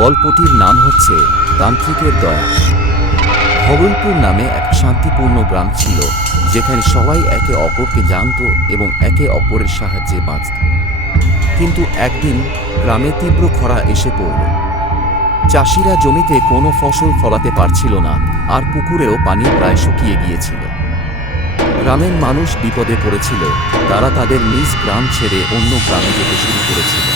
গল্পটির নাম হচ্ছে তান্ত্রিকের দয়া। ভগলপুর নামে এক শান্তিপূর্ণ গ্রাম ছিল, যেখানে সবাই একে অপরকে জানত এবং একে অপরের সাহায্যে বাঁচত। কিন্তু একদিন গ্রামে তীব্র খরা এসে পড়ল। চাষিরা জমিতে কোনো ফসল ফলাতে পারছিল না, আর পুকুরেও পানি প্রায় শুকিয়ে গিয়েছিল। গ্রামের মানুষ বিপদে পড়েছিল। তারা তাদের নিজ গ্রাম ছেড়ে অন্য গ্রামে যেতে শুরু করেছিল।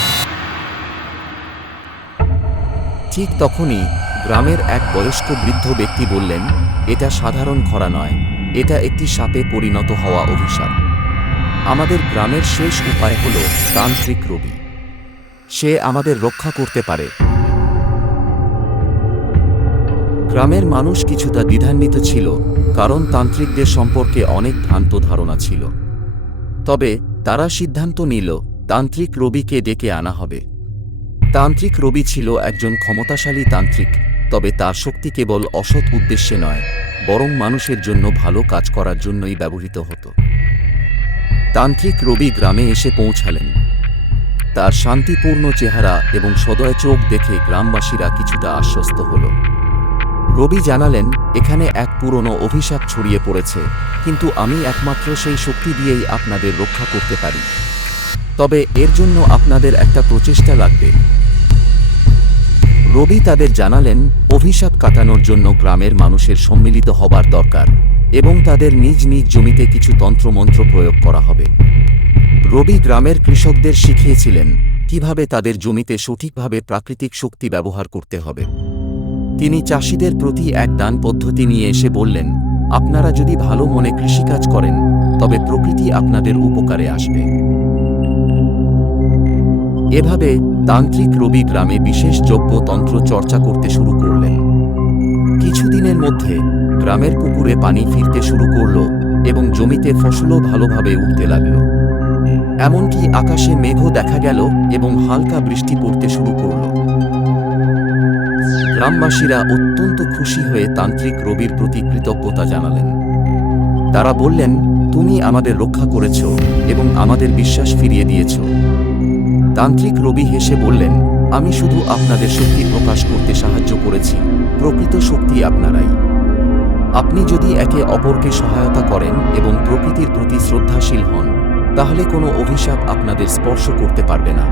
ঠিক তখনই গ্রামের এক বয়স্ক বৃদ্ধ ব্যক্তি বললেন, এটা সাধারণ খরা নয়, এটা একটি সাপে পরিণত হওয়া অভিশাপ। আমাদের গ্রামের শেষ উপায় হল তান্ত্রিক রবি। সে আমাদের রক্ষা করতে পারে। গ্রামের মানুষ কিছুটা দ্বিধান্বিত ছিল, কারণ তান্ত্রিকদের সম্পর্কে অনেক ভ্রান্ত ধারণা ছিল। তবে তারা সিদ্ধান্ত নিল তান্ত্রিক রবিকে ডেকে আনা হবে। তান্ত্রিক রবি ছিল একজন ক্ষমতাশালী তান্ত্রিক, তবে তার শক্তি কেবল অসৎ উদ্দেশ্যে নয়, বরং মানুষের জন্য ভালো কাজ করার জন্যই ব্যবহৃত হতো। তান্ত্রিক রবি গ্রামে এসে পৌঁছালেন। তার শান্তিপূর্ণ চেহারা এবং সদয় চোখ দেখে গ্রামবাসীরা কিছুটা আশ্বস্ত হল। রবি জানালেন, এখানে এক পুরনো অভিশাপ ছড়িয়ে পড়েছে, কিন্তু আমি একমাত্র সেই শক্তি দিয়েই আপনাদের রক্ষা করতে পারি। তবে এর জন্য আপনাদের একটা প্রচেষ্টা লাগবে। রবি তাদের জানালেন, অভিশাপ কাটানোর জন্য গ্রামের মানুষের সম্মিলিত হবার দরকার এবং তাদের নিজ নিজ জমিতে কিছু তন্ত্রমন্ত্র প্রয়োগ করা হবে। রবি গ্রামের কৃষকদের শিখিয়েছিলেন কিভাবে তাদের জমিতে সঠিকভাবে প্রাকৃতিক শক্তি ব্যবহার করতে হবে। তিনি চাষিদের প্রতি এক দান পদ্ধতি নিয়ে এসে বললেন, আপনারা যদি ভালো মনে কৃষিকাজ করেন, তবে প্রকৃতি আপনাদের উপকারে আসবে। এভাবে তান্ত্রিক রবি গ্রামে বিশেষ যজ্ঞ তন্ত্র চর্চা করতে শুরু করলেন। কিছুদিনের মধ্যে গ্রামের পুকুরে পানি ফিরতে শুরু করল এবং জমিতে ফসলও ভালোভাবে উঠতে লাগল। এমনকি আকাশে মেঘও দেখা গেল এবং হালকা বৃষ্টি পড়তে শুরু করল। গ্রামবাসীরা অত্যন্ত খুশি হয়ে তান্ত্রিক রবির প্রতি কৃতজ্ঞতা জানালেন। তারা বললেন, তুমি আমাদের রক্ষা করেছ এবং আমাদের বিশ্বাস ফিরিয়ে দিয়েছ। তান্ত্রিক রবি হেসে বললেন, আমি শুধু আপনাদের শক্তি প্রকাশ করতে সাহায্য করেছি, প্রকৃত শক্তি আপনারাই। আপনি যদি একে অপরকে সহায়তা করেন এবং প্রকৃতির প্রতি শ্রদ্ধাশীল হন, তাহলে কোনো অভিশাপ আপনাদের স্পর্শ করতে পারবে না।